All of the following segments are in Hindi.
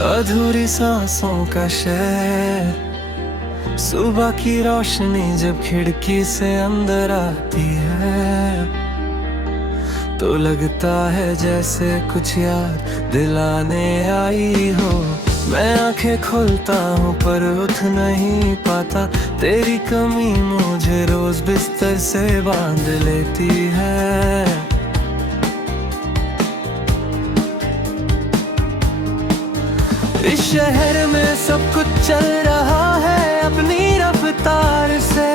अधूरी सांसों का शहर, सुबह की रोशनी जब खिड़की से अंदर आती है तो लगता है जैसे कुछ याद दिलाने आई हो। मैं आंखें खोलता हूँ पर उठ नहीं पाता, तेरी कमी मुझे रोज बिस्तर से बांध लेती है। इस शहर में सब कुछ चल रहा है अपनी रफ्तार से,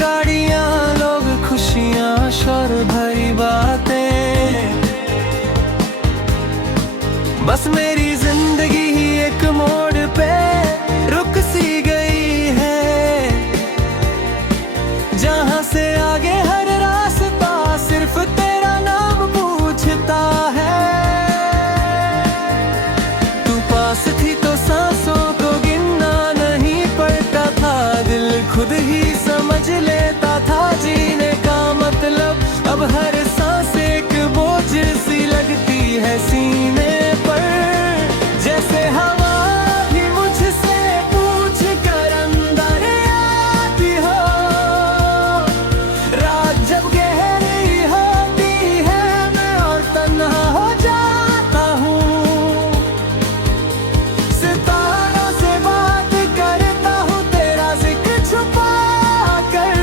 गाड़ियां, लोग, खुशियां, शोर भरी बातें। बस मेरी जिंदगी ही एक मोड़ पे रुक सी गई है, जहां से आगे हर रास्ता सिर्फ तेरा नाम पूछता है। पास थी तो सांसों को गिनना नहीं पड़ता था, दिल खुद ही समझ लेता था जीने का मतलब। अब हर सांस एक बोझ सी लगती है सीने पर, जैसे हवा भी मुझसे पूछ कर अंदर आती हो। रात जब गहरी होती है मैं और तन्हा हो जाता हूँ, सितारों से बात करता हूँ तेरा जिक्र छुपा कर।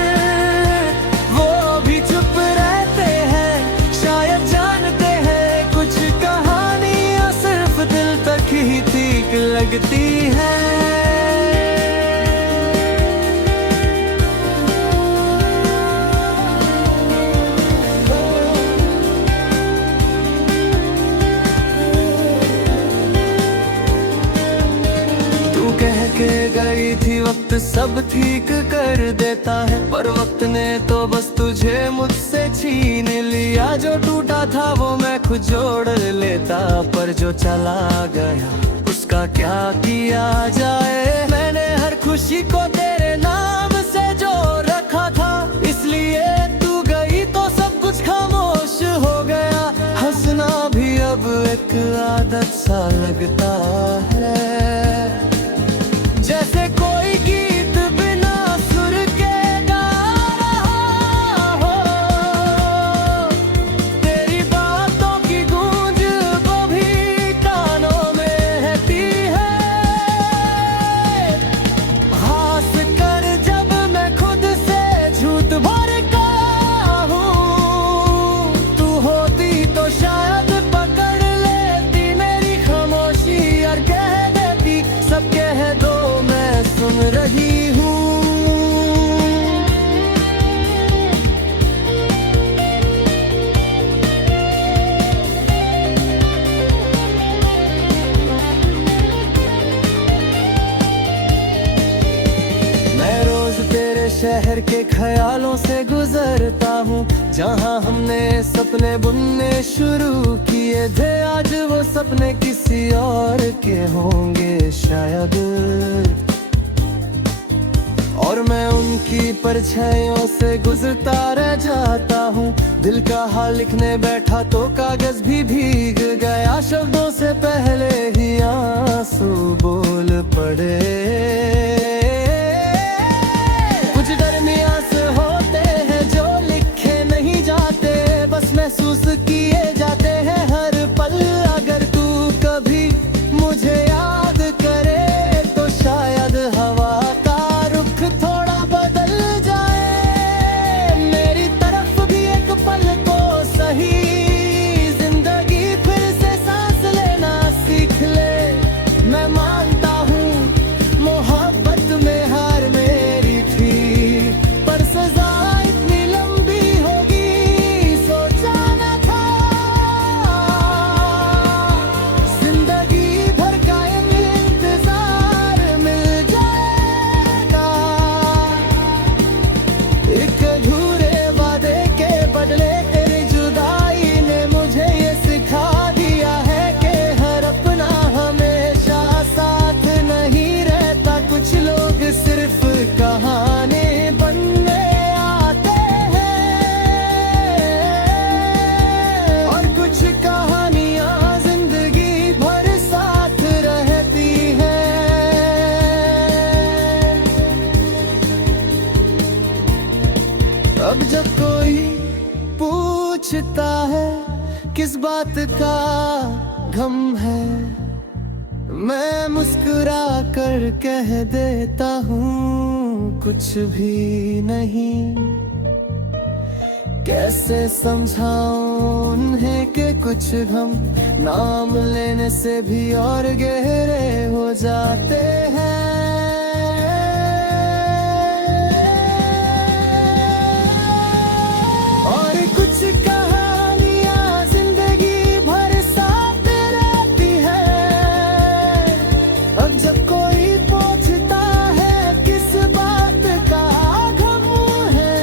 वो भी चुप रहते हैं, शायद जानते हैं कुछ कहानियाँ सिर्फ दिल तक ही ठीक लगती है। कह के गई थी वक्त सब ठीक कर देता है, पर वक्त ने तो बस तुझे मुझसे छीन लिया। जो टूटा था वो मैं खुद जोड़ लेता, पर जो चला गया उसका क्या किया जाए। मैंने हर खुशी को तेरे नाम से जो रखा था, इसलिए तू गई तो सब कुछ खामोश हो गया। हंसना भी अब एक आदत सा लगता है, जैसे कोई गीत बिना सुर के गा रहा हो। तेरी बातों की गूंज वो भी कानों में रहती है। हंस कर जब मैं खुद से झूठ भरता हूँ, तू होती तो शायद पकड़ लेती मेरी खामोशी और कह देती सब कह दो मैं सुन रही हूँ। मैं रोज तेरे शहर के ख्यालों से गुजरता हूँ, जहाँ हमने सपने बुनने शुरू किए थे। आज वो सपने किसी और के होंगे शायद, और मैं उनकी परछाइयों से गुजरता रह जाता हूँ। दिल का हाल लिखने बैठा तो कागज भी भीग गया, शब्दों से पहले ही आंसू बोल पड़े। कुछ दरमियां से होते हैं जो लिखे नहीं जाते, बस महसूस किए जाते हैं हर पल। अगर तू कभी मुझे याद करे तो शायद हवा का रुख थोड़ा बदल जाए। मेरी तरफ भी एक पल को सही, जिंदगी फिर से सांस लेना सीख ले। मैं मानता हूँ मोहब्बत में अब जब कोई पूछता है किस बात का गम है, मैं मुस्कुरा कर कह देता हूँ कुछ भी नहीं। कैसे समझाऊं उन्हें कि कुछ गम नाम लेने से भी और गहरे हो जाते हैं। और कुछ कहानियां जिंदगी भर साथ रहती है। अब जब कोई पूछता है किस बात का गम है,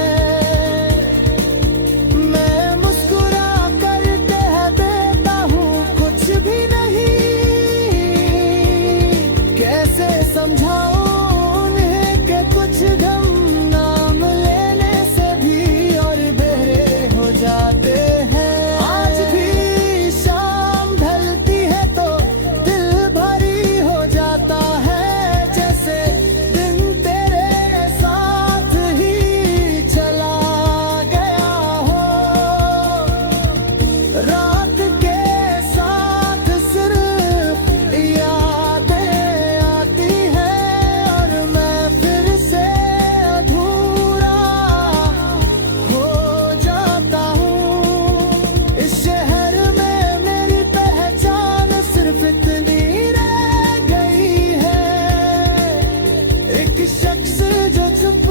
मैं मुस्कुरा कर कह देता हूँ कुछ भी नहीं। कैसे समझाऊं उन्हें कि कुछ गम नाम लेने से भी और बहरे हो जाते हैं। आज भी शाम ढलती है तो दिल भारी हो जाता है, जैसे दिन तेरे साथ ही चला गया हो। रात के साथ सिर्फ यादें आती हैं और मैं फिर से अधूरा हो जाता हूँ। इस शहर में मेरी पहचान सिर्फ इतनी रह गई है, एक शख्स जो चुप